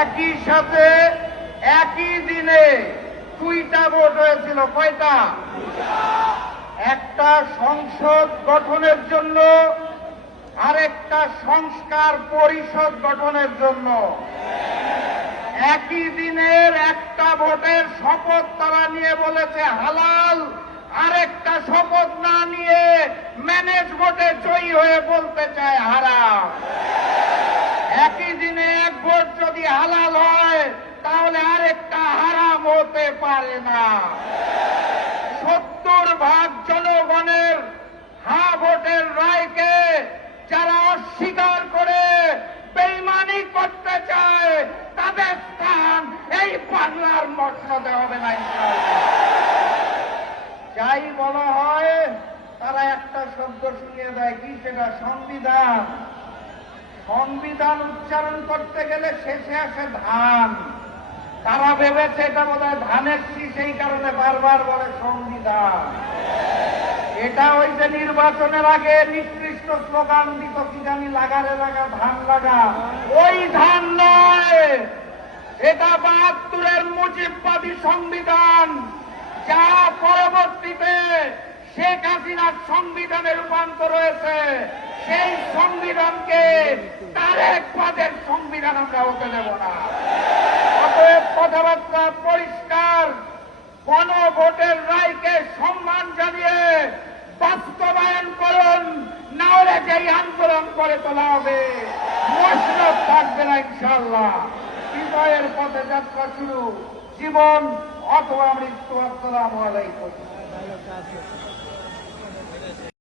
একই সাথে একই দিনে দুইটা ভোট হয়েছিল। কয়টা? একটা সংসদ গঠনের জন্য, আরেকটা সংস্কার পরিষদ গঠনের জন্য। একই দিনের একটা ভোটের শপথ তারা নিয়ে বলেছে হালাল, আরেকটা শপথ না নিয়ে ম্যানেজ ভোটে জয়ী হয়ে বলতে চায় হারাম। একই দিনে এক ভোট যদি হালাল হয় তাহলে আরেকটা হারাম হতে পারে না। 70% জনগণের হা ভোটের রায়কে যারা অস্বীকার করে বেঈমানি করতে চায় তাদের স্থান এই বাংলার মসনদে হবে না ইনশাআল্লাহ। যাই বলা হয় তারা একটা শব্দ শুনিয়ে দেয়, কি সেটা? সংবিধান। সংবিধান উচ্চারণ করতে গেলে শেষে আসে ধান। তারা ভেবেছে এটা বোধহয় ধানের শীষ, সেই কারণে বারবার বলে সংবিধান। এটা ওই যে নির্বাচনের আগে নিকৃষ্ট স্লোগান দিত, কি জানি, লাগারে লাগা ধান লাগা, ওই ধান নয়। এটা ৭২-এর মুজিববাদী সংবিধান, যা পরবর্তীতে শেখ হাসিনার সংবিধানে রূপান্তর হয়েছে। সেই সংবিধানকে তারেক বাদের সংবিধান আমরা হতে দেব না। অতএব কথাবার্তা পরিষ্কার, গণভোটের রায়কে সম্মান জানিয়ে বাস্তবায়ন করুন, না হলে যেই আন্দোলন করে তোলা হবে মসনদ থাকবে না ইনশাআল্লাহ। বিজয়ের পথে যাত্রা শুরু, জীবন অথবা মৃত্যু। আসসালামু আলাইকুম।